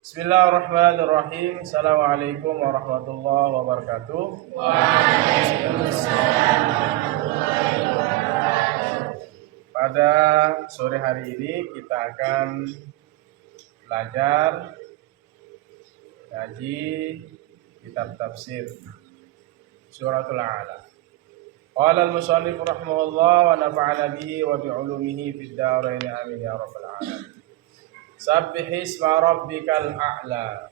Bismillahirrahmanirrahim. Assalamualaikum warahmatullahi wabarakatuh. Pada sore hari ini kita akan belajar ngaji kitab tafsir Suratul A'la. Qala al-musannif rahimahullah wa nafa'ana bihi wa bi 'ulumihi fid dharain amin ya rabbal alamin. Sabbih isma rabbikal a'la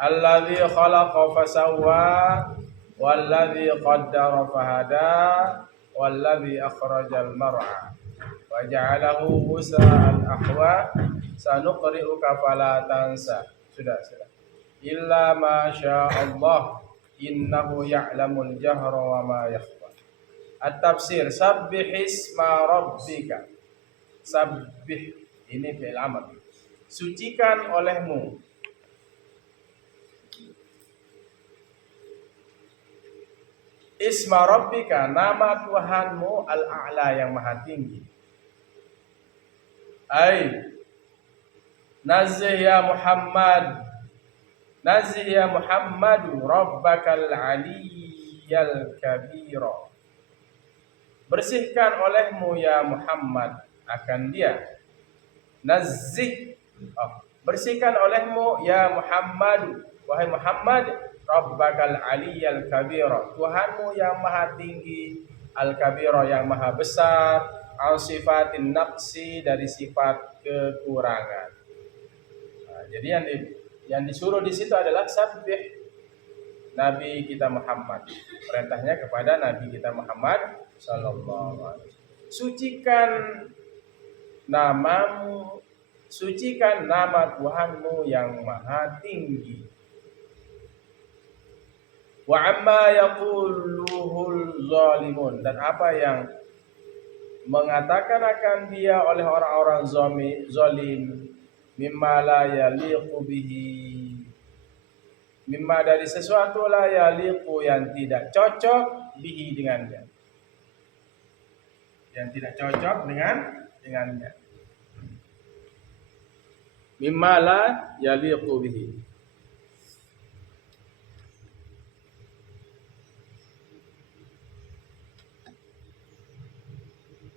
alladzi khalaqa fasawwa walladzi qaddara fahada walladzi akhrajal mar'a wa ja'alahu ghusaan ahwa sanuqri'uka fala tansa. Sudah. Illa ma sya'allah innahu ya'lamul jahra wa ma yakhfa. At-tafsir sabbih isma rabbika. Sabbih ini fi'il amr. Sucikan olehmu. Isma rabbika, nama Tuhanmu al-a'la yang maha tinggi. Nazih ya Muhammadu rabbakal aliyyal kabira. Bersihkan olehmu ya Muhammad akan dia. Bersihkan olehmu ya Muhammadu, wahai Muhammad, rabbakal aliyyal kabira, Tuhanmu yang maha tinggi, al-kabira yang maha besar, al-sifatin naqsi, dari sifat kekurangan. Jadi yang disuruh di situ adalah sabbih Nabi kita Muhammad. Perintahnya kepada Nabi kita Muhammad sallallahu alaihi wasallam. Sucikan nama Tuhanmu yang maha tinggi. Wa amma yaquluhul zalimun, dan apa yang mengatakan akan dia oleh orang-orang zalim, mimma la yaliqu bihi, mimma dari sesuatu la yaliqu yang tidak cocok bihi dengannya, yang tidak cocok dengannya. Mimma la yaliqu bihi,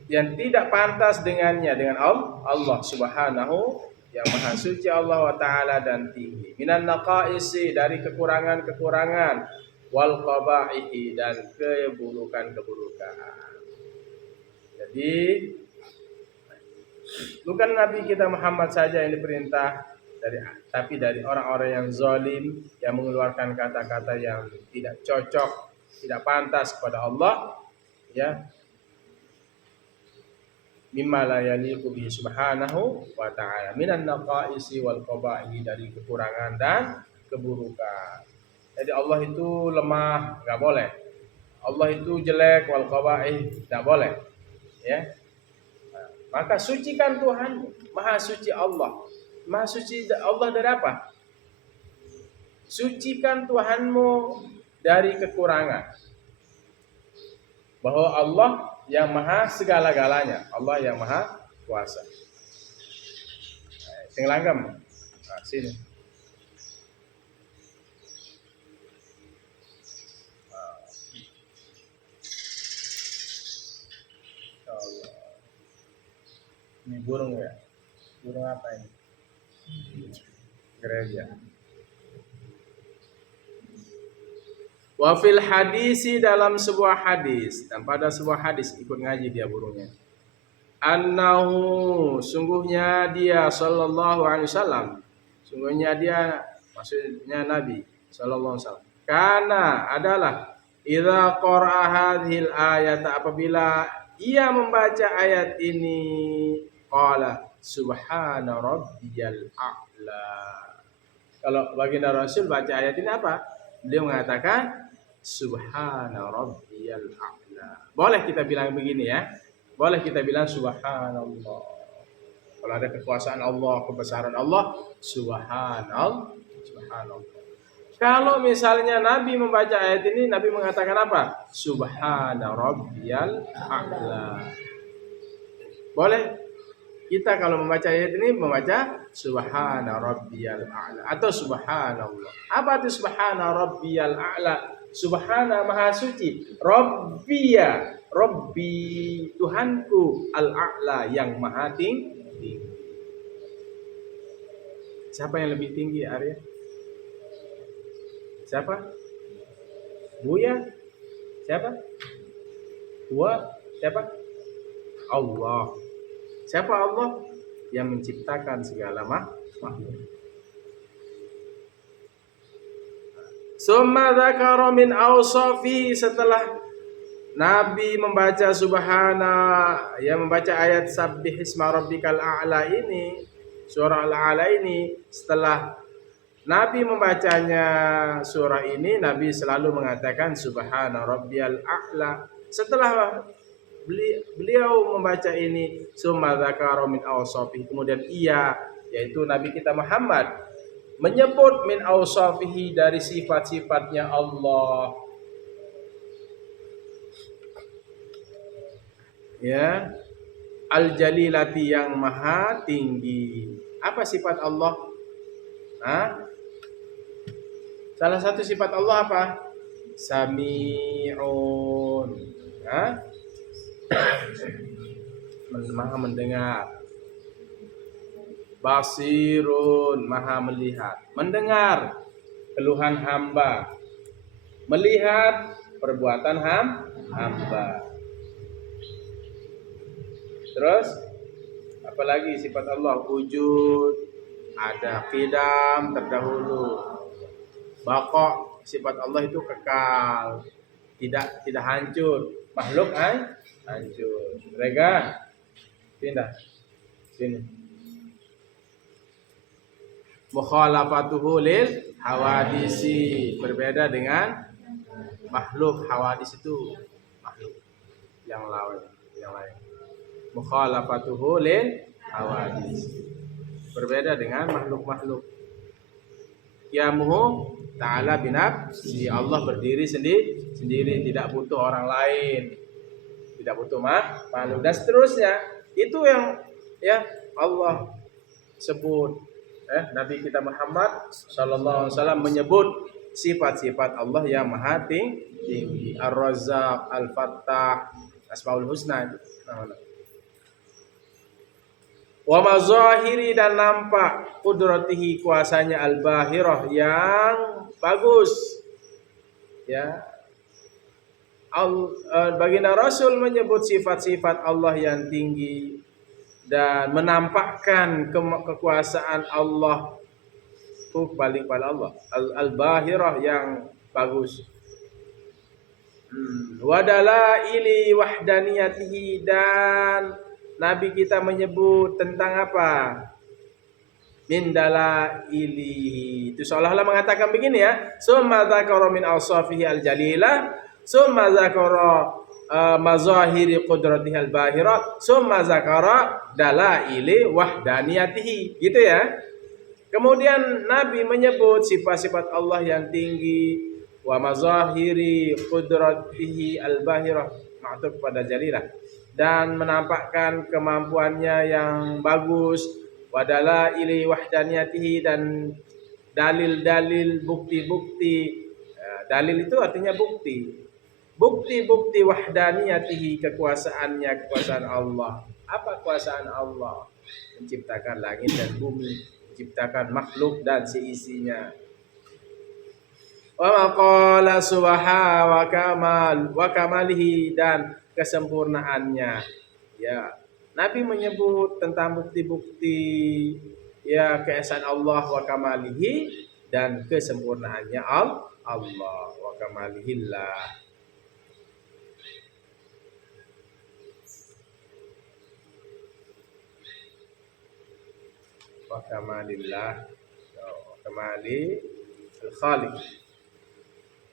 yang tidak pantas dengannya, dengan Allah Subhanahu yang maha suci, Allah wa ta'ala dan tinggi. Minan naqaisi, dari kekurangan-kekurangan, wal qaba'ihi, dan keburukan-keburukan. Jadi bukan Nabi kita Muhammad saja yang diperintah, tapi dari orang-orang yang zalim, yang mengeluarkan kata-kata yang tidak cocok, tidak pantas kepada Allah, ya. Mimma la yaliqu bihi subhanahu wa ta'ala minan naqaisi wal qaba'i, dari kekurangan dan keburukan. Jadi Allah itu lemah, enggak boleh. Allah itu jelek, wal qaba'i, enggak boleh. Ya. Maka sucikan Tuhan, maha suci Allah. Maha suci Allah dari apa? Sucikan Tuhanmu dari kekurangan. Bahwa Allah yang maha segala-galanya, Allah yang maha kuasa. Sing langgam. Nah, sini. Allah. Ini burung ya? Burung apa ini? Gereja. Wa fil hadisi, dalam sebuah hadis, dan pada sebuah hadis, ikut ngaji dia burungnya. Annahu, sungguhnya dia sallallahu alaihi wasallam, sungguhnya dia, maksudnya Nabi sallallahu alaihi wasallam, karena adalah idza qara'a hadhil ayat, apabila ia membaca ayat ini, qala subhana rabbiyal a'la. Kalau baginda Rasul baca ayat ini apa? Beliau mengatakan subhana rabbiyal a'la. Boleh kita bilang begini ya. Boleh kita bilang subhanallah. Kalau ada kekuasaan Allah, kebesaran Allah, subhanallah. Kalau misalnya Nabi membaca ayat ini, Nabi mengatakan apa? Subhana rabbiyal a'la. Boleh? Kita kalau membaca ayat ini membaca subhana rabbiyal a'la atau subhanallah. Apa itu subhana rabbiyal a'la? Subhana maha suci. Rabbiya, Rabbi Tuhanku al-a'la yang maha tinggi. Siapa yang lebih tinggi, Arya? Siapa? Buya? Siapa? Wa? Siapa? Allah. Siapa Allah? Yang menciptakan segala makhluk. Summa dzakara min awsafi, setelah Nabi membaca membaca ayat sabbih isma rabbikal a'la ini, surah al-a'la ini, setelah Nabi membacanya surah ini, Nabi selalu mengatakan subhana rabbiyal a'la. Setelah beliau membaca ini, summa dzakara min awsafihi, kemudian yaitu Nabi kita Muhammad menyebut min awsafihi, dari sifat-sifatnya Allah. Ya, al-jalilati, yang maha tinggi. Apa sifat Allah? Salah satu sifat Allah apa? Sami'un. Maha mendengar. Basirun, maha melihat. Mendengar keluhan hamba, melihat perbuatan hamba. Terus apalagi sifat Allah? Wujud, ada qidam, terdahulu. Baqa, sifat Allah itu kekal, tidak hancur. Makhluk hancur. Rega, pindah sini. Mukhalafatuhu lil hawadisi, berbeda dengan makhluk. Hawadis itu makhluk yang lain. Mukhalafatuhu lil hawadis, berbeda dengan makhluk-makhluk. Qiyamuhu ta'ala binafsi, Allah berdiri sendiri, tidak butuh orang lain, tidak butuh makhluk, dan seterusnya. Itu yang Allah sebut. Nabi kita Muhammad sallallahu alaihi wasallam menyebut sifat-sifat Allah yang maha tinggi. Ar-Razzaq, Al-Fattah, Asmaul Husna. Wa mazahiri, dan nampak qudratihi, kuasanya, al-bahirah, yang bagus. Ya. Baginda Rasul menyebut sifat-sifat Allah yang tinggi dan menampakkan kekuasaan Allah balik pada Allah. Al-bahirah, yang bagus. Wa dalaili wahdaniyatihi, dan Nabi kita menyebut tentang apa? Min dalailihi. Itu seolah-olah mengatakan begini ya. Summa dzakara min awsafihi al-jalilah, summa dzakara mazahiri qudratihi al-bahirat, summa dzakara dalaili wahdaniyatihi. Gitu ya. Kemudian Nabi menyebut sifat-sifat Allah yang tinggi, wa mazahiri qudratihi al-bahirah, ma'tuf pada jalilah, dan menampakkan kemampuannya yang bagus, wadala ili wahdaniyatihi, dan dalil-dalil, bukti-bukti. Dalil itu artinya bukti wahdaniyatihi, kekuasaan Allah. Apa kekuasaan Allah? Menciptakan langit dan bumi, menciptakan makhluk dan seisinya. Wa maqala subhana wa kamalihi, dan kesempurnaannya. Ya, Nabi menyebut tentang bukti-bukti keesaan Allah wa kamalihi, dan kesempurnaannya Allah wa kamalihillah. Wa kamalillah, wa kamali al-khaliq.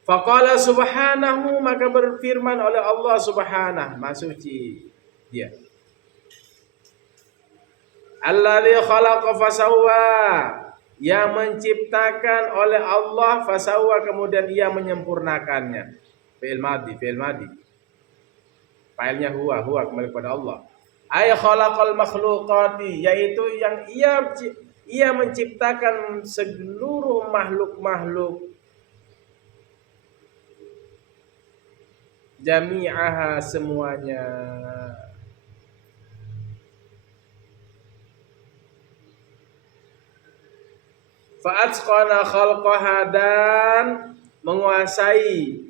Faqala subhanahu, maka berfirman oleh Allah subhanahu, maha suci Dia. Alladzi khalaqa fasawwa, yang menciptakan oleh Allah, fasawwa, kemudian Ia menyempurnakannya. Fi'il madi. Failnya huwa kembali kepada Allah. Ay khalaqal makhluqati, yaitu yang ia menciptakan seluruh makhluk-makhluk jami'aha semuanya. Fa'atqana khalqaha, dan menguasai,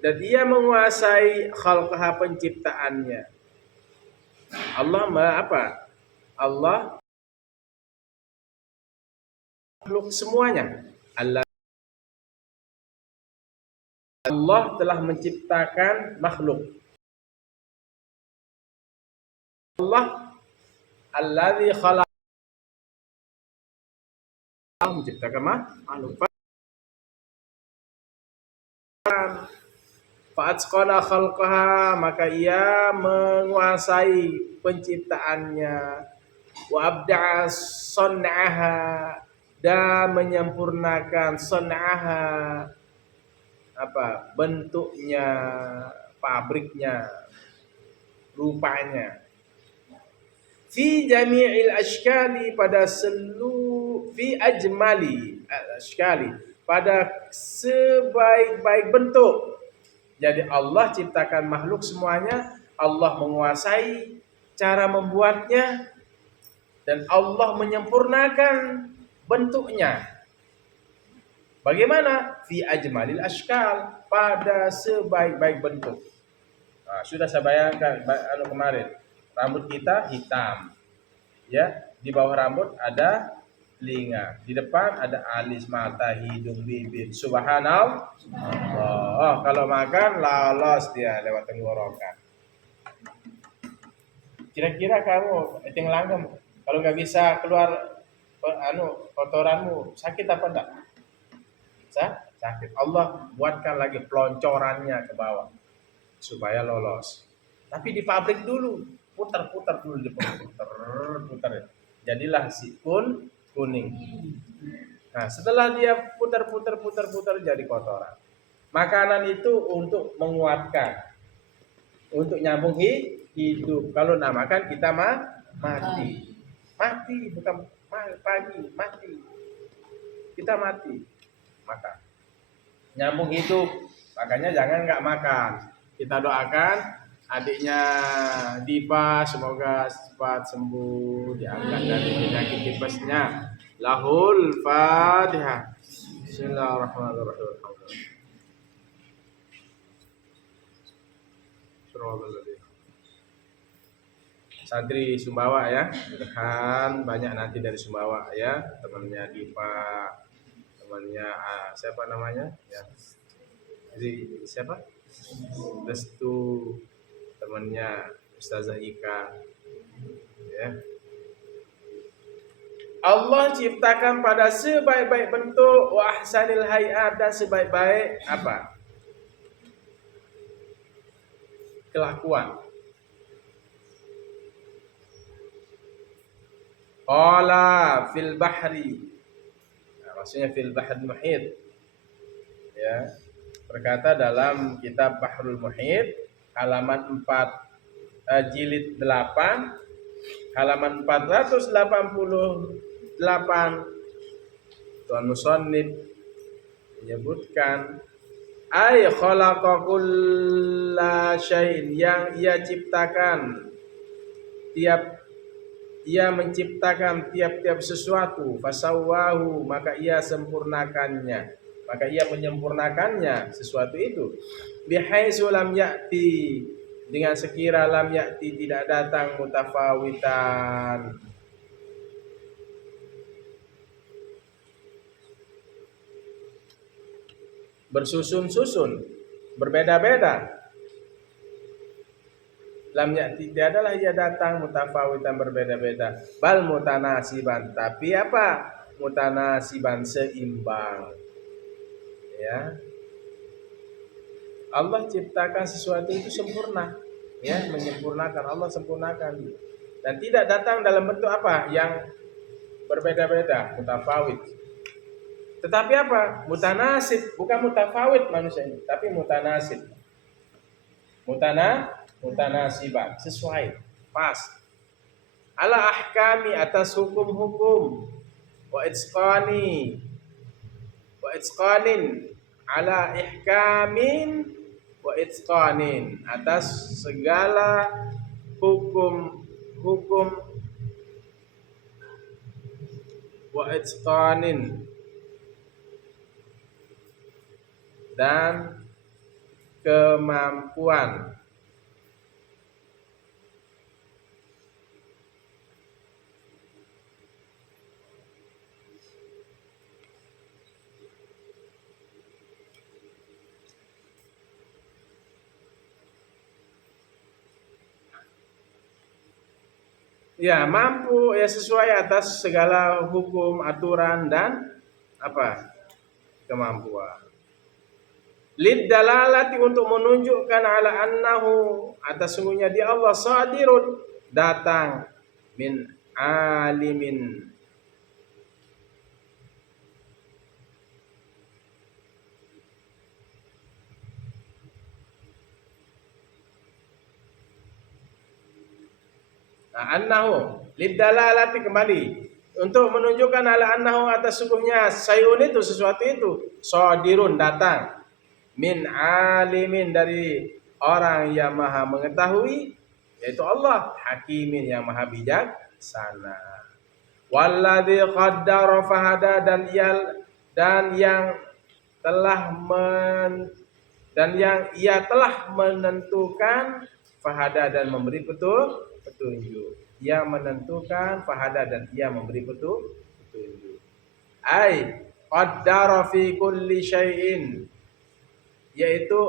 dan dia menguasai khalqaha penciptaannya. Allah apa? Allah makhluk semuanya. Allah telah menciptakan makhluk. Allah alladzi khalaq, menciptakan makhluk. Fa'atqana khalqaha, maka ia menguasai penciptaannya. Wa abda'a sun'aha, dan menyempurnakan sun'aha, apa? Bentuknya, pabriknya, rupanya. Fi jami'il ashkali, pada seluruh, fi ajmali ashkali, pada sebaik-baik bentuk. Jadi Allah ciptakan makhluk semuanya, Allah menguasai cara membuatnya, dan Allah menyempurnakan bentuknya. Bagaimana? Fi ajmalil ashkal, pada sebaik-baik bentuk. Nah, sudah saya bayangkan kemarin, rambut kita hitam, ya, di bawah rambut ada telinga, di depan ada alis, mata, hidung, bibir. Subhanallah. Oh, kalau makan lolos dia lewat tenggorokan. Kira-kira kamu eting langgam, kalau nggak bisa keluar kotoranmu, sakit apa enggak? Sakit. Allah buatkan lagi peloncorannya ke bawah supaya lolos. Tapi di pabrik dulu, putar-putar dulu, putar. Jadilah si kuning. Nah, setelah dia putar jadi kotoran. Makanan itu untuk menguatkan, untuk nyambung hidup. Kalau nggak makan kita mati. Mati, bukan mati. Kita mati. Makan. Nyambung hidup. Makanya jangan nggak makan. Kita doakan adiknya Dipa semoga cepat sembuh, diangkat dari penyakit tipesnya. Lahul Fatihah. Bismillahirrahmanirrahim. Santri Sumbawa ya, mudah-mudahan banyak nanti dari Sumbawa ya, temannya Dipa, temannya siapa namanya ya, jadi siapa, Restu, temannya Ustazah Ika ya. Allah ciptakan pada sebaik-baik bentuk, wa ahsanil hayat, dan sebaik-baik apa? Kelakuan. Qala fil bahri, nah, maksudnya fil bahri muhit ya, berkata dalam kitab Bahrul Muhit halaman 4 jilid 8 halaman 488, Tuan Musannif menyebutkan ay khalaqa kulla syai'in, yang ia ciptakan ia menciptakan tiap-tiap sesuatu, fasawwahu, maka ia sempurnakannya, maka ia menyempurnakannya sesuatu itu, bihaitsu lam ya'ti, dengan sekira lam ya'ti, tidak datang, mutafawitan, bersusun-susun, berbeda-beda. Lam ya'ti, adalah ia datang, mutafawitan, berbeda-beda, bal mutanasiban, tapi apa? Mutanasiban, seimbang ya. Allah ciptakan sesuatu itu sempurna ya, menyempurnakan, Allah sempurnakan, dan tidak datang dalam bentuk apa? Yang berbeda-beda, mutafawit. Tetapi apa? Mutanasib, bukan mutafawit manusia ini, tapi mutanasib. Mutanasiban, sesuai. pas. Ala ahkami, atas hukum-hukum, wa itqanin, ala ihkamin wa itqanin, atas segala hukum wa itqanin, dan kemampuan. Ya, mampu ya sesuai atas segala hukum, aturan, dan apa? Kemampuan. Lid dalalati, untuk menunjukkan ala annahu, atas sungguhnya dia Allah, sadirun, datang, min alimin, annahu lidalalati, kembali untuk menunjukkan ala annahu, atas sungguhnya sayun itu, sesuatu itu, sadirun, datang, min alimin, dari orang yang maha mengetahui, yaitu Allah, hakimin, yang maha bijaksana. Walladzi qaddara fahada, dan yang ia telah menentukan, fahada, dan memberi petunjuk. Ia menentukan, fahada, dan ia memberi petunjuk. Ai qaddara fi kulli syai'in, yaitu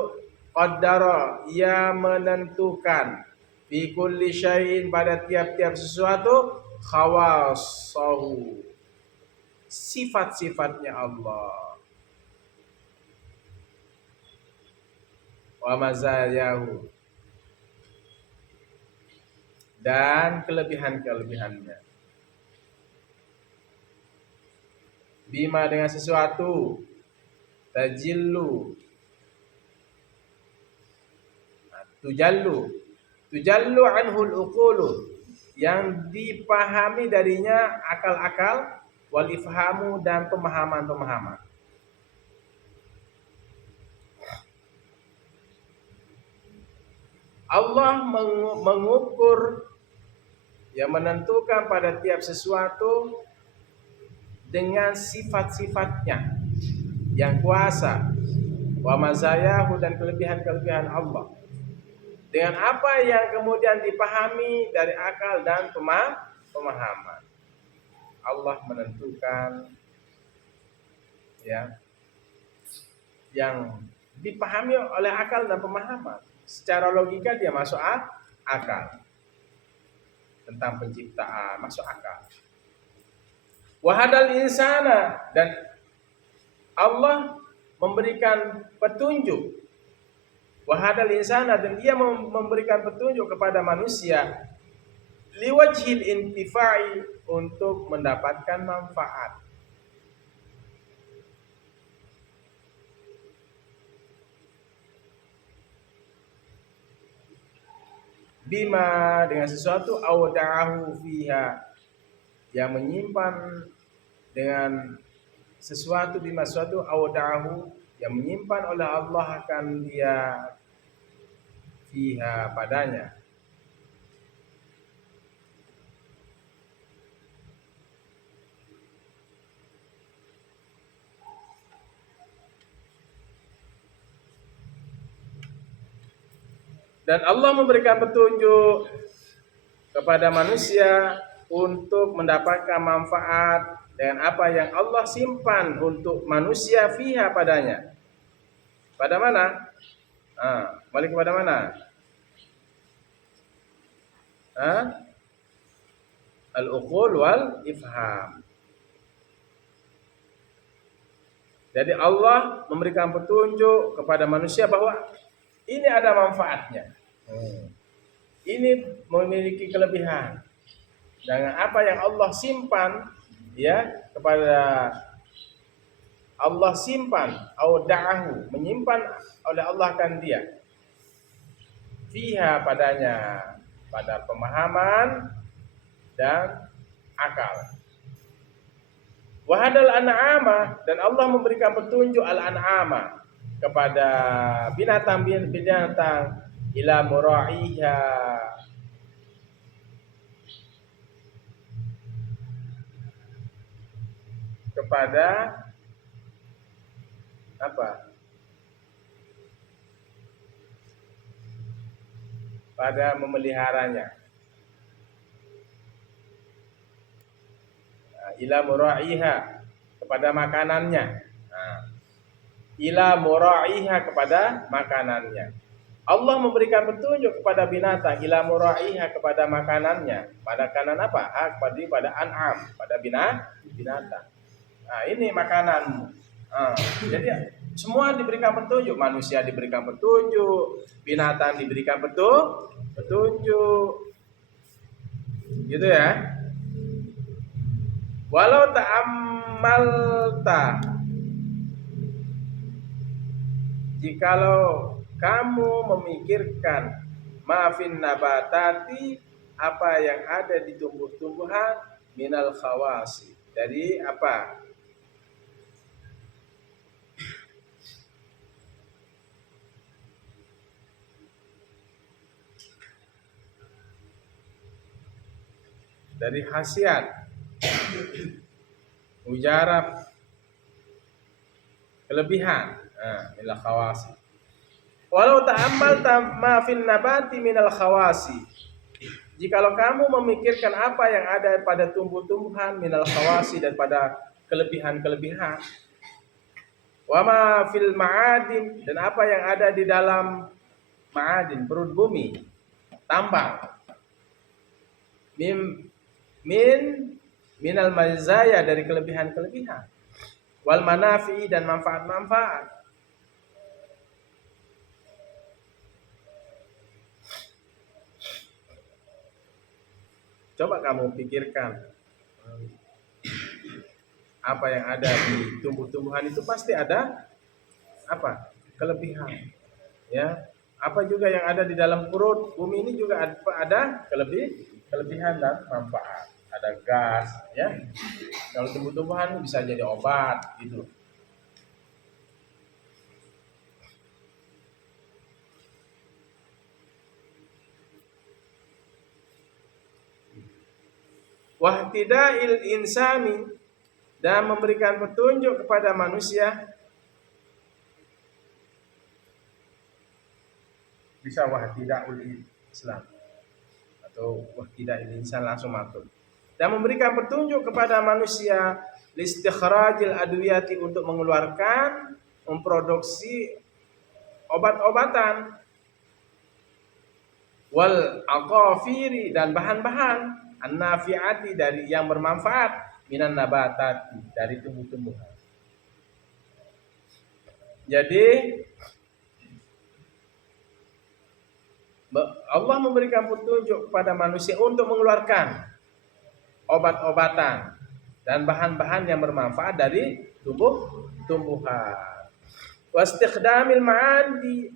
qaddara, ia menentukan, fi kulli syai'in, pada tiap-tiap sesuatu, khawasahu, sifat-sifatnya Allah, wa mazayahu, dan kelebihan-kelebihannya. Bima, dengan sesuatu, tujallu anhul uqulu, yang dipahami darinya akal-akal, wal ifhamu, dan pemahaman-pemahaman. Allah mengukur, yang menentukan pada tiap sesuatu dengan sifat-sifatnya yang kuasa, wa mazayahu, dan kelebihan-kelebihan Allah, dengan apa yang kemudian dipahami dari akal dan pemahaman. Allah menentukan, ya, yang dipahami oleh akal dan pemahaman. Secara logika dia masuk akal. Tentang penciptaan masuk akal. Wahadal insana, dan Allah memberikan petunjuk. Wahadal insana, dan dia memberikan petunjuk kepada manusia, liwajhil intifa'i, untuk mendapatkan manfaat. Bima, dengan sesuatu, awda'ahu fiha, yang menyimpan dengan sesuatu, bima, sesuatu, awda'ahu, yang menyimpan oleh Allah akan dia, fiha, padanya. Dan Allah memberikan petunjuk kepada manusia untuk mendapatkan manfaat dengan apa yang Allah simpan untuk manusia, fiha, padanya. Pada mana? Balik kepada mana? Al-uqul wal ifham. Jadi Allah memberikan petunjuk kepada manusia bahwa ini ada manfaatnya. Ini memiliki kelebihan. Dengan apa yang Allah simpan, ya, kepada Allah simpan, auda'ahu, menyimpan oleh Allah kan dia, fiha, padanya. pada pemahaman dan akal. Wahadal an'ama, dan Allah memberikan petunjuk al-an'ama kepada binatang-binatang ila mura'iha, kepada apa? Pada memeliharanya. Ila mura'iha, kepada makanannya. Ila mura'iha, kepada makanannya. Allah memberikan petunjuk kepada binatang ila mura'iha, kepada makanannya. Pada kanan apa? Pada an'am, pada binatang. Nah, ini makananmu. Jadi semua diberikan petunjuk, manusia diberikan petunjuk, binatang diberikan petunjuk. Gitu ya. Walau ta'ammalta, jikalau kamu memikirkan mafin nabatati, apa yang ada di tumbuh-tumbuhan, minal khawasi, dari apa? Dari khasiat, mujarab, kelebihan, minal khawasi. Walau ta'ammal ma fin nabati minal khawasi, jikalau kamu memikirkan apa yang ada pada tumbuh-tumbuhan, minal khawasi, daripada kelebihan-kelebihan. Wa ma fil ma'adin, dan apa yang ada di dalam ma'adin, perut bumi, tambang. Minal mazaya, dari kelebihan-kelebihan. Wal manafi, dan manfaat-manfaat. Coba kamu pikirkan, apa yang ada di tumbuh-tumbuhan itu pasti ada apa? Kelebihan. Ya. Apa juga yang ada di dalam perut bumi ini juga ada kelebihan dan manfaat. Ada gas, ya. Kalau tumbuh-tumbuhan bisa jadi obat, gitu. Wahtida'il insani, dan memberikan petunjuk kepada manusia. Bisa wahtida'ul Islam atau wahtida'il insan, langsung matur. Dan memberikan petunjuk kepada manusia listikhrajil adwiyati, untuk mengeluarkan, memproduksi obat-obatan, wal aqafiri, dan bahan-bahan an-nafi'ati, dari yang bermanfaat, minan nabatati, dari tumbuh-tumbuhan. Jadi Allah memberikan petunjuk kepada manusia untuk mengeluarkan obat-obatan dan bahan-bahan yang bermanfaat dari tumbuh-tumbuhan. Wastikhdamil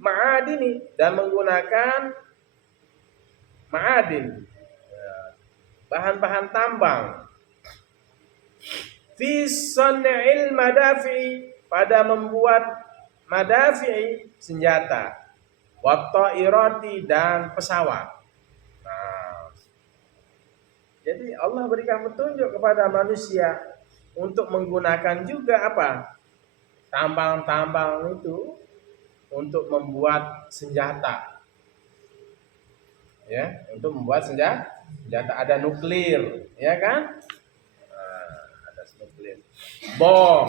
ma'adini, dan menggunakan ma'adin, bahan-bahan tambang, fi san'il madafi, pada membuat madafi, senjata, wa ta'irati, dan pesawat. Nah, jadi Allah berikan petunjuk kepada manusia untuk menggunakan juga apa? Tambang-tambang itu untuk membuat senjata. Ya, untuk membuat senjata ada nuklir, ya kan? Nah, ada nuklir, bom,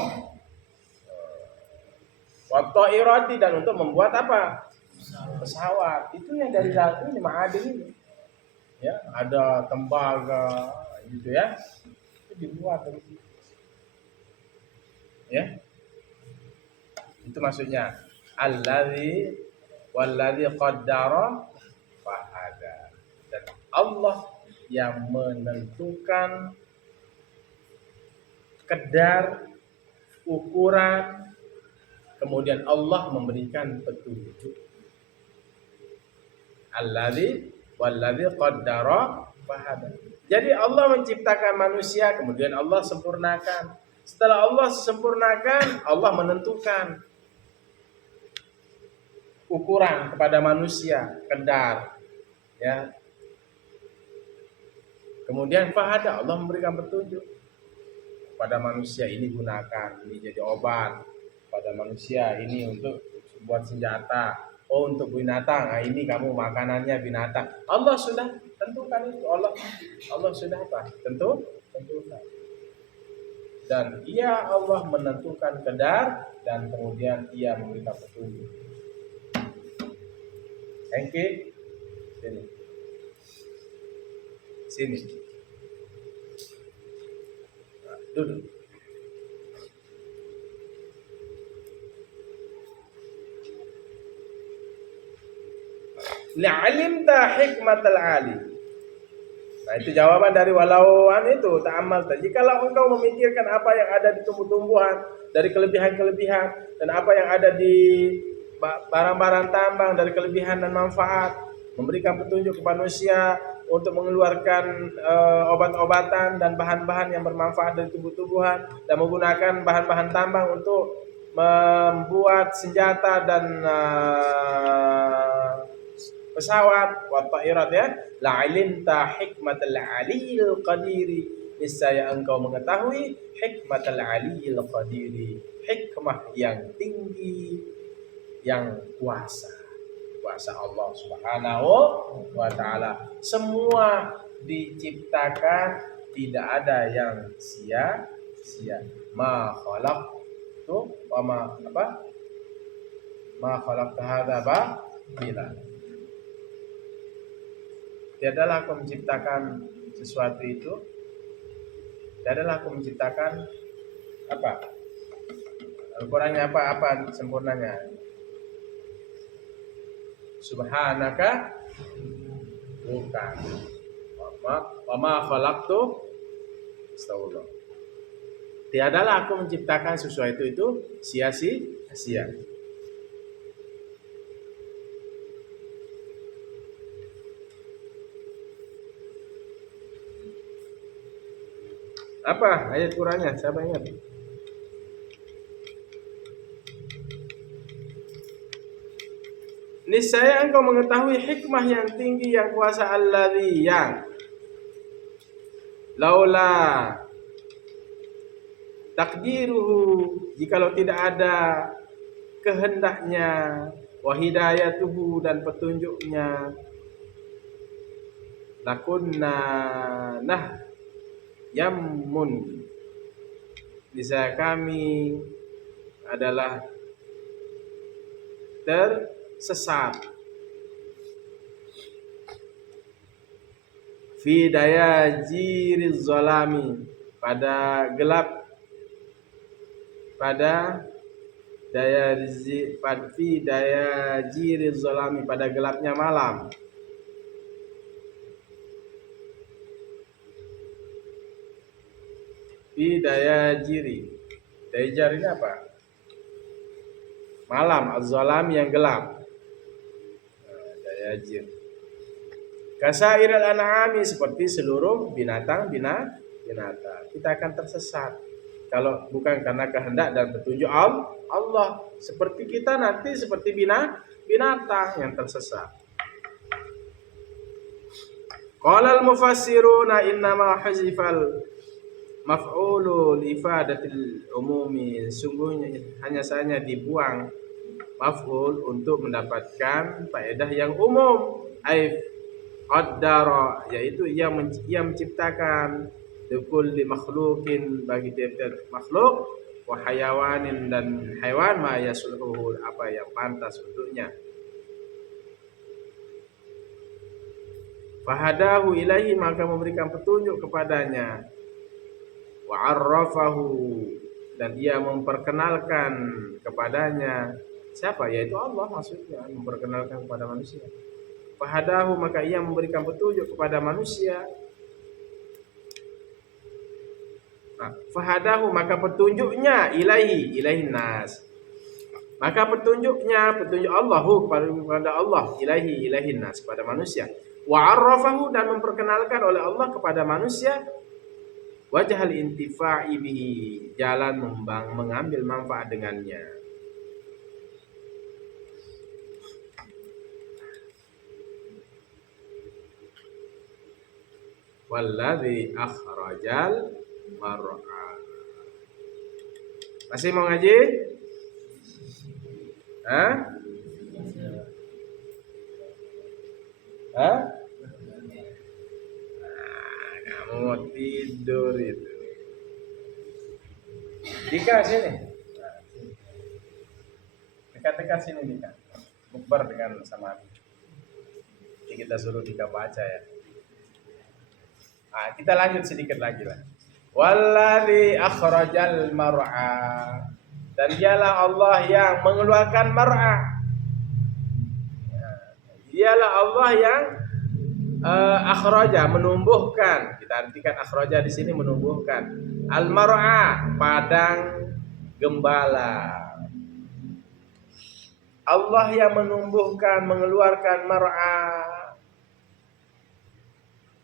wattairati, dan untuk membuat apa? Pesawat. Itu yang dari dalam ini ma'adin ini. Ya, ada tembaga gitu ya. Itu dibuat dari situ. Ya. Itu maksudnya walladzi qaddara fahada. Dan Allah yang menentukan kadar, ukuran, kemudian Allah memberikan petunjuk. Alladzi Wallazi qaddara fahada. Jadi Allah menciptakan manusia, kemudian Allah sempurnakan. Setelah Allah sempurnakan, Allah menentukan ukuran kepada manusia, kadar, ya. Kemudian fahada, Allah memberikan petunjuk pada manusia, ini gunakan, ini jadi obat. Pada manusia ini untuk buat senjata. Oh, untuk binatang, nah ini kamu makanannya binatang. Allah sudah tentukan itu. Allah sudah apa? Tentukan. Dan Allah menentukan kadar dan kemudian ia memberikan petunjuk. Oke, sini. Nah, duduk. Li'alimta hikmatal ali. Nah, itu jawaban dari walauan itu ta'amal. Jikalau engkau memikirkan apa yang ada di tumbuh-tumbuhan, dari kelebihan-kelebihan, dan apa yang ada di barang-barang tambang dari kelebihan dan manfaat, memberikan petunjuk kepada manusia untuk mengeluarkan obat-obatan dan bahan-bahan yang bermanfaat dari tumbuh-tumbuhan, dan menggunakan bahan-bahan tambang untuk membuat senjata dan pesawat wa ta'irat, ya, la'alimta hikmatal aliyil qadiri, niscaya engkau mengetahui hikmatal aliyil qadiri, hikmah yang tinggi, yang kuasa Allah Subhanahu wa taala. Semua diciptakan, tidak ada yang sia-sia. Ma khalaqtu wa ma khalaqtu hadza bila. Tiadalah aku menciptakan sesuatu itu. Tiadalah aku menciptakan apa? Kurangnya apa sempurnanya? Subhanaka, bukan. Wa ma khalaqtu, astagfirullah. Tiadalah aku menciptakan sesuatu itu sia-sia. Apa ayat Qur'annya? Siapa ingat? Niscaya engkau mengetahui hikmah yang tinggi, yang kuasa alladzi, yang laula takdiruhu, jikalau tidak ada kehendaknya, wa hidayatuhu, dan petunjuknya, lakunna yamun, bisa kami adalah tersesat fi dayajiriz zalami, pada gelap, pada dayajiriz zalami, pada gelapnya malam. Fi dayajiri, dayajar ini apa? Malam, az-zalam yang gelap. Dayajir. Kasairil an'ami, seperti seluruh binatang. Kita akan tersesat kalau bukan karena kehendak dan petunjuk Allah. Seperti kita nanti seperti binatang yang tersesat. Qala al-mufassiruna innama hazifal maf'ulu lifadatil umumi, sungguhnya hanya saja dibuang maf'ul untuk mendapatkan faedah yang umum. Ai qaddara, yaitu ia menciptakan likulli makhluqin, bagi tiap-tiap makhluk, wa hayawanin, dan hewan, ma yasluhu, apa yang pantas untuknya. Fahadahu ilaihi, maka memberikan petunjuk kepadanya. Wa arrafahu, dan ia memperkenalkan kepadanya. Siapa? Yaitu Allah, maksudnya memperkenalkan kepada manusia. Fahadahu, maka ia memberikan petunjuk kepada manusia. Fahadahu, maka petunjuknya, ilaihin nas, maka petunjuk Allahu kepada Allah, ilaihin nas, pada manusia. Wa 'arrafahu, dan memperkenalkan oleh Allah kepada manusia wajhal intifa'i bihi, jalan mengambil manfaat dengannya. Walladzi akhrajal mar'a. Masih mau ngaji? Hah? Hah? Kamu mau tidur itu. Dika sini. Dekat-dekat sini Dika. Bukber dengan sama Abi. Jadi kita suruh Dika baca ya. Kita lanjut sedikit lagi lah. Walladzi akhrajal mar'a, dan dialah Allah yang mengeluarkan mar'a. Dialah Allah yang akhraja, menumbuhkan. Kita artikan akhraja di sini menumbuhkan. Al mar'a, padang gembala. Allah yang menumbuhkan, mengeluarkan mar'a,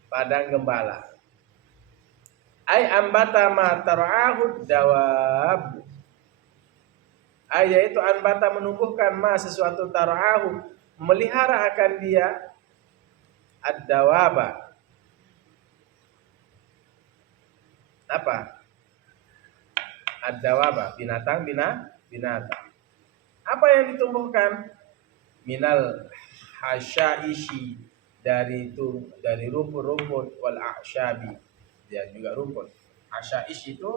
padang gembala. Ai ambata ma tar'ahu dawab. Yaitu ambata menumbuhkan ma sesuatu tar'ahu, melihara akan dia ad-dawaba. Apa? Ad-dawaba, binatang. Apa yang ditumbuhkan? Minal hasyaishi, dari rumput-rumput, wal a'syabi, dia juga rumput. Asyaish itu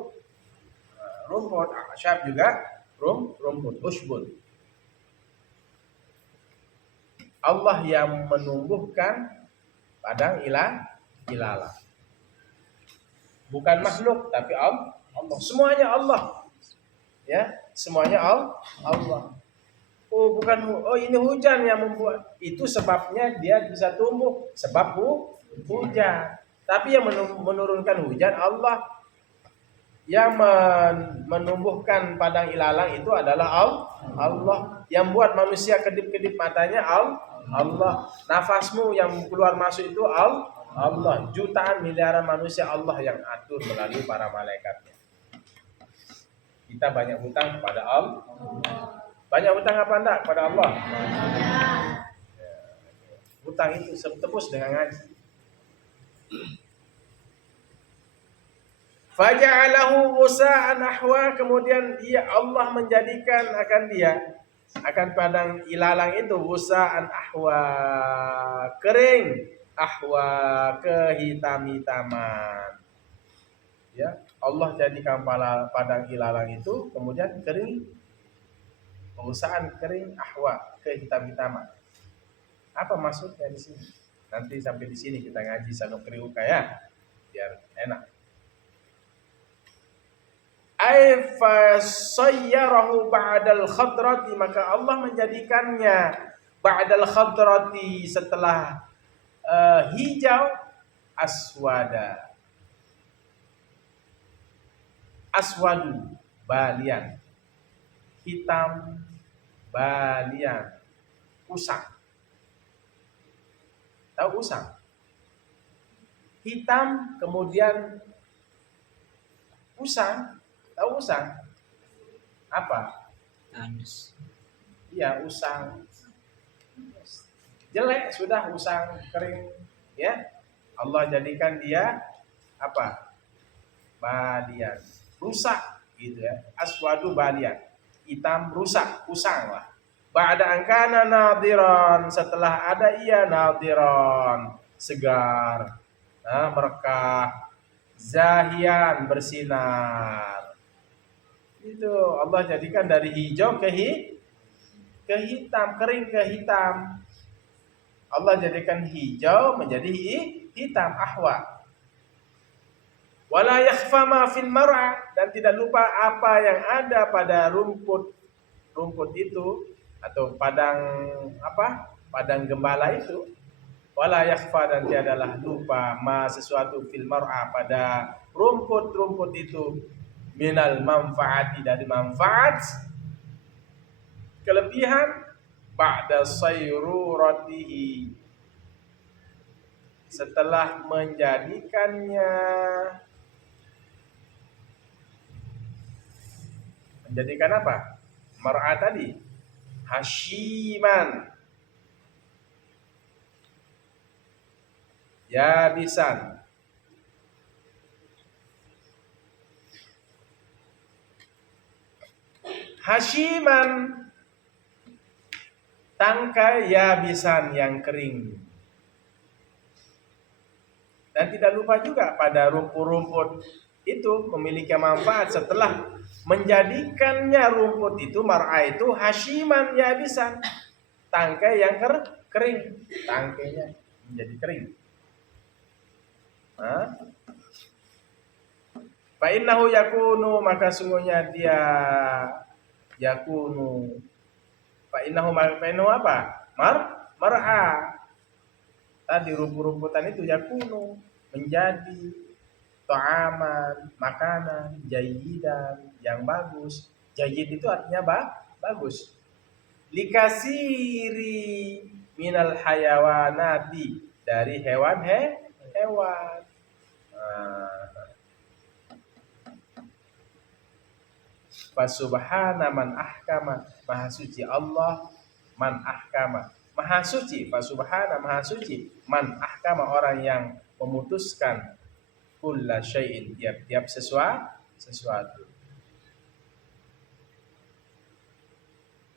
rumput, a'syab juga rumput, usbun. Allah yang menumbuhkan padang ilalah. Bukan makhluk, tapi Allah. Semuanya Allah. Ya, semuanya Allah. Ini hujan yang membuat. Itu sebabnya dia bisa tumbuh, sebab hujan. Tapi yang menurunkan hujan Allah. Yang menumbuhkan padang ilalang itu adalah Allah. Yang buat manusia kedip-kedip matanya Allah. Nafasmu yang keluar masuk itu Allah. Jutaan miliaran manusia Allah yang atur melalui para malaikatnya. Kita banyak hutang kepada Allah. Banyak hutang apa enggak kepada Allah? Hutang itu tebus dengan ngaji. Faja'alahu usa'an ahwa, kemudian Allah menjadikan akan padang ilalang itu usa'an ahwa, kering, ahwa, kehitam-hitaman. Ya, Allah jadikan padang ilalang itu kemudian kering, usa'an, kering, ahwa, kehitam-hitaman. Apa maksudnya di sini? Nanti sampai di sini kita ngaji sanukriuka ya, biar enak. Ay fasayyarahu ba'dal khadrati, maka Allah menjadikannya ba'dal khadrati, setelah hijau, aswada. Aswadu, balian. Hitam, balian. Usang. Tahu usang? Hitam kemudian usang. Tahu usang? Apa? Anus. Iya, usang. Jelek sudah, usang kering, ya. Allah jadikan dia apa? Balian. Rusak gitu ya. Aswadu balian. Hitam rusak, usang lah. Ba'da angkana nadiran, setelah ada ia nadiran, segar, berkah, zahian, bersinar. Itu Allah jadikan dari hijau ke hitam, kering ke hitam. Allah jadikan hijau menjadi hitam, ahwa. Wala yakhfa ma fil mar'a, dan tidak lupa apa yang ada pada rumput itu atau padang gembala itu. Wala yakhfa, dan tiadalah lupa ma sesuatu fil mar'a, pada rumput itu, minal manfaati, dari manfaat, kelebihan, ba'da sayruratihi, setelah menjadikannya menjadikan apa? Mar'a tadi hasyiman yabisan. Hasyiman tangkai yabisan yang kering. Dan tidak lupa juga pada rumput-rumput itu memiliki manfaat setelah menjadikannya rumput itu mar'a itu hasyiman yabisan. Tangkai yang kering. Tangkainya menjadi kering. Fa innahu yakunu maka sungguhnya dia yakunu. Fa innahu apa? Mar'a. Tadi rumput-rumputan itu yakunu menjadi ta'aman, makanan, jayyidan, yang bagus. Jayyid itu artinya bagus. Likasiri minal hayawanati dari hewan. Fasubhana man ahkama, maha suci Allah, man ahkama, maha suci, fasubhana maha suci, man ahkama orang yang memutuskan kulla syai'in tiap-tiap sesuatu.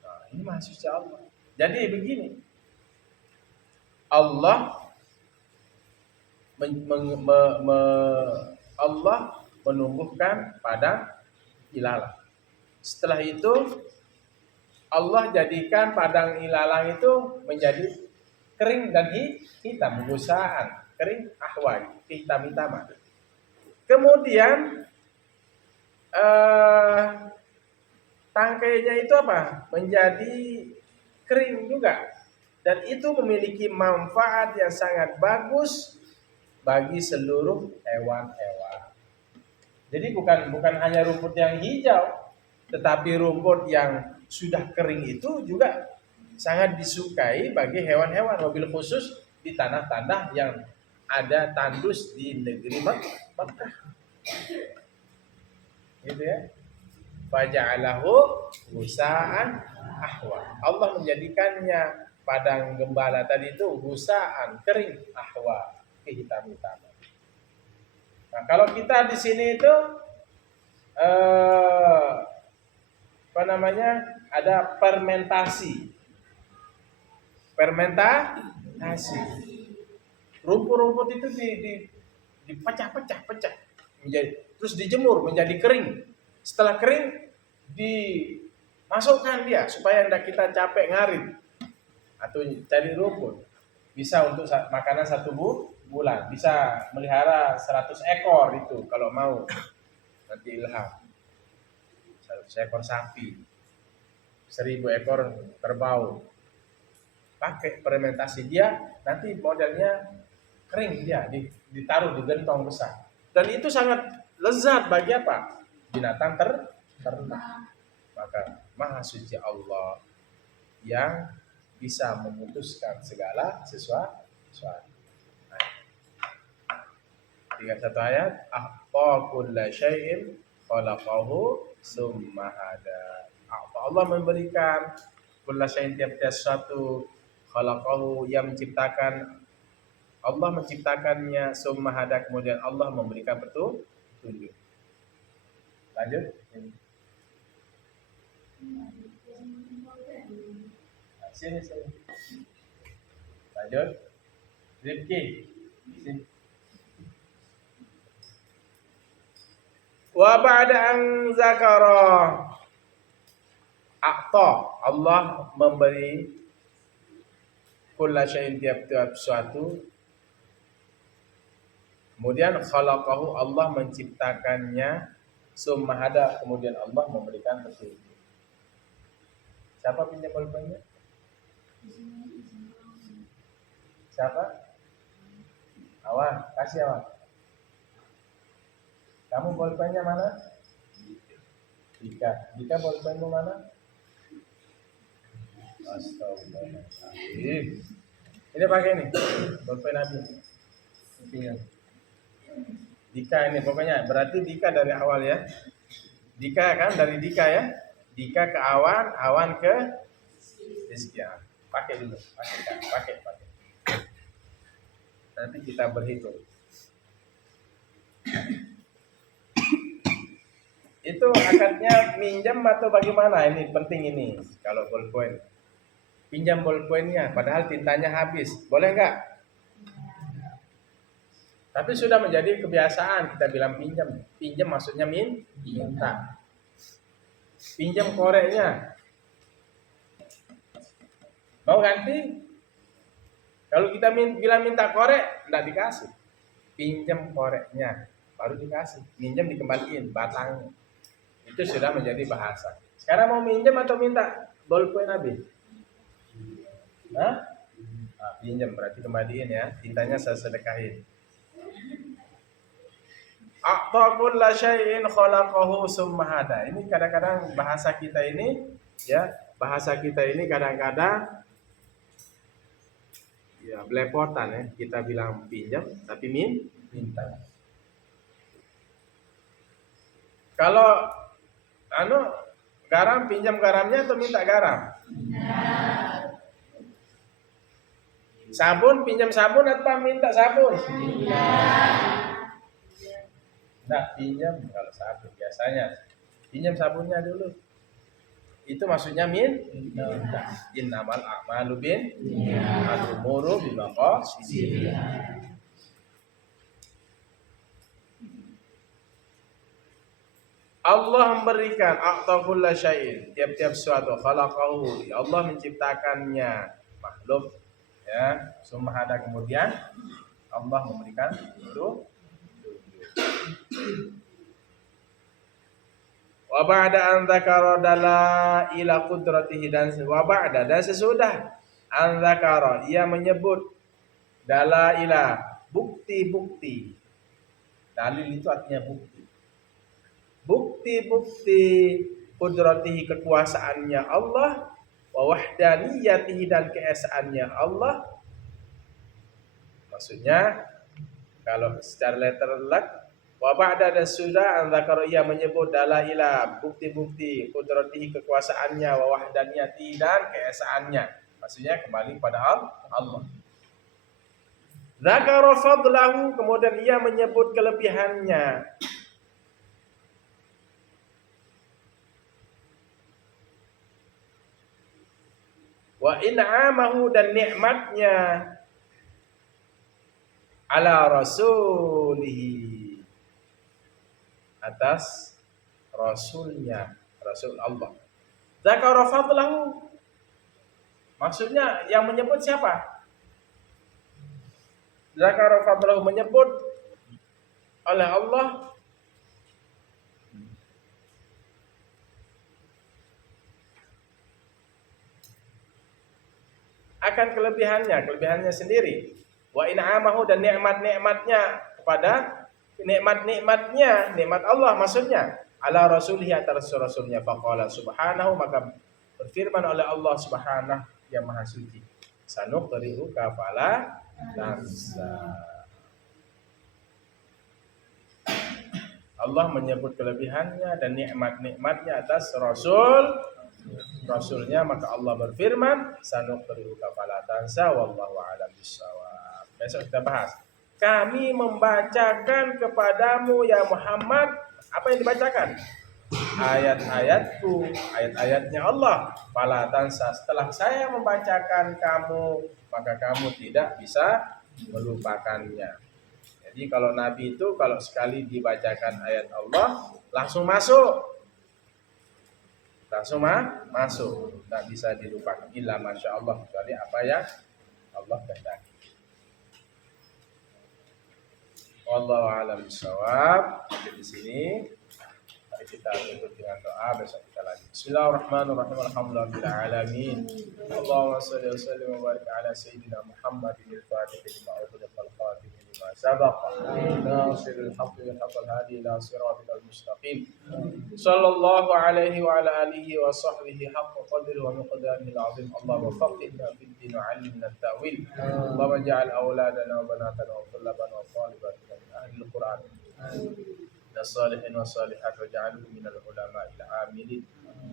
Nah, ini maha suci Allah. Jadi begini, Allah Allah menumbuhkan padang ilalang. Setelah itu Allah jadikan padang ilalang itu menjadi kering dan hitam, gusaan, kering ahwa, hitam-hitaman. Kemudian tangkainya itu apa? Menjadi kering juga. Dan itu memiliki manfaat yang sangat bagus bagi seluruh hewan-hewan. Jadi bukan hanya rumput yang hijau, tetapi rumput yang sudah kering itu juga sangat disukai bagi hewan-hewan, wabil khusus di tanah-tanah yang ada tandus di negeri Makkah. Gitu ya. Faja'alahu gusaan ahwa. Allah menjadikannya padang gembala tadi itu gusaan, kering, ahwa, kehitam-hitaman. Nah, kalau kita di sini itu ada fermentasi. Rumput-rumput itu dipecah-pecah menjadi, terus dijemur menjadi kering. Setelah kering dimasukkan dia supaya tidak kita capek ngarit atau cari rumput. Bisa untuk makanan 1 bulan, bisa melihara 100 ekor itu kalau mau. Nanti ilham. 100 ekor sapi, 1000 ekor kerbau. Pakai fermentasi dia, nanti modelnya kering dia, ditaruh di gentong besar. Dan itu sangat lezat bagi apa? Binatang ternak. Maka maha suci Allah yang bisa memutuskan segala sesuatu. Tinggal 1 ayat, ahqa kulla syai'in khalaqahu summa hada. Allah memberikan kulla syai'in tiap-tiap sesuatu, khalaqahu yang menciptakan, Allah menciptakannya, summa hada kemudian Allah memberikan petunjuk. Lanjut. Sini. Lanjut. Rifki. Sini. Wa ba'da an zakara Allah memberi kulla syai'in tiap-tiap sesuatu. Kemudian khalaqahu Allah menciptakannya, summa hada kemudian Allah memberikan petunjuk. Siapa pinjam pulpennya? Siapa? Awan, kasih Awan. Kamu pulpennya mana? Dika pulpenmu mana? Astagfirullahaladzim. Ini pakai nih, pulpen Nabi. Pinjam. Dika ini pokoknya berarti Dika dari awal ya. Dika kan dari Dika ya. Dika ke awan, awan ke Rizkia. Pakai dulu, pakai. Nanti kita berhitung. Itu akadnya minjam atau bagaimana? Ini penting ini. Kalau ballpoint. Pinjam ballpointnya, padahal tintanya habis. Boleh nggak? Tapi sudah menjadi kebiasaan kita bilang pinjam. Pinjam maksudnya minta. Pinjam koreknya. Mau ganti? Kalau kita bilang minta korek, enggak dikasih. Pinjam koreknya, baru dikasih. Minjam dikembaliin batangnya. Itu sudah menjadi bahasa. Sekarang mau minjam atau minta ballpoint habis? Hah? Nah, pinjam berarti kembaliin ya. Tintanya saya sedekahin. A'ta kulla syai'in khalaqahu summa hada. Ini kadang-kadang bahasa kita ini ya, kadang-kadang ya belepotan ya. Kita bilang pinjam tapi minta. Kalau garam pinjam garamnya atau minta garam? Sabun pinjam sabun atau minta sabun? Nah, pinjam kalau sabun biasanya. Pinjam sabunnya dulu. Itu maksudnya minta. Innamal a'malu bin al-umuru bimaqasidiha. Allah memberikan a'ta kulla syai'in, tiap-tiap sesuatu khalaqahu. Allah menciptakannya makhluk ya. Summa hada, kemudian Allah memberikan itu. Wa ba'da an dzakara dalaila qudratihi, dan sesudah an dzakara ia menyebut dalaila bukti-bukti. Dalil itu artinya bukti. Bukti-bukti qudratihi, kekuasaannya Allah, wa wahdaniyatihi, dan keesaannya Allah. Maksudnya kalau secara letterlek, wa ba'da, dan sudah an dzakara ia menyebut dalaila bukti-bukti qudratihi, kekuasaannya, wa wahdaniyatihi, dan keesaannya. Maksudnya kembali pada Allah. Dzakara fadlahu, kemudian ia menyebut kelebihannya. Wa in'amahu, dan nikmatnya ala rasulihi, atas rasulnya, rasul Allah. Dzakara fadlahu, maksudnya yang menyebut siapa? Dzakara fadlahu, menyebut oleh Allah akan kelebihannya sendiri. Wa in'amahu, dan nikmat-nikmatnya kepada nikmat Allah maksudnya ala rasulihi, atas rasulnya. Faqala subhanahu, maka berfirman oleh Allah subhanahu yang maha suci, sanuqri'uka fala tansa. Allah menyebut kelebihannya dan nikmat-nikmatnya atas rasulnya, maka Allah berfirman, sanuqri'uka fala tansa wallahu a'lam bissawab. Besok kita bahas. Kami membacakan kepadamu ya Muhammad, apa yang dibacakan? Ayat-ayatku, ayat-ayatnya Allah. Fala tansa, setelah saya membacakan kamu, maka kamu tidak bisa melupakannya. Jadi kalau Nabi itu kalau sekali dibacakan ayat Allah langsung masuk. Masuk, tidak bisa dilupakan. Illa masya Allah, kecuali apa yang Allah kehendaki. Wallahu a'lam bishawab. Di sini mari kita tutup dengan doa, besok kita lanjut. Bismillahirrahmanirrahim. Alhamdulillahirabbil alamin. Allahumma shalli wa sallim wa barik ala sayyidina Muhammadin al-fatih lima ughliqa al-khatim ما سبق ناصر الحق بالحق الهادي إلى صراطك المستقيم صلى الله عليه وعلى آله وصحبه حق قدره ومقداره العظيم. اللهم فقهنا في الدين وعلمنا التأويل. اللهم اجعل أولادنا وبناتنا وطلابنا وطالباتنا من أهل القرآن من الصالحين والصالحات واجعلهم من العلماء العاملين.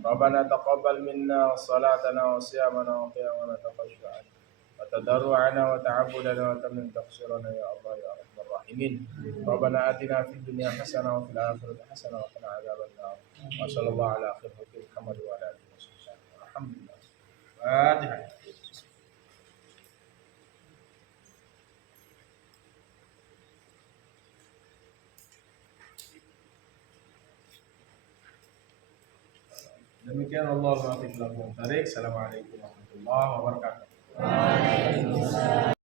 ربنا تقبل منا صلاتنا وصيامنا وقيامنا تخشعنا وتضرعنا وتعبدنا وتمن تقصيرنا يا الله يا ارحم الراحمين. ربنا آتنا في الدنيا حسنة وفي الآخرة حسنة وقنا عذاب النار. وصلى الله على خير خلق محمد وعلى آله وصحبه. الحمد لله. فاتحة. Demikian Allah Assalamualaikum warahmatullahi wabarakatuh.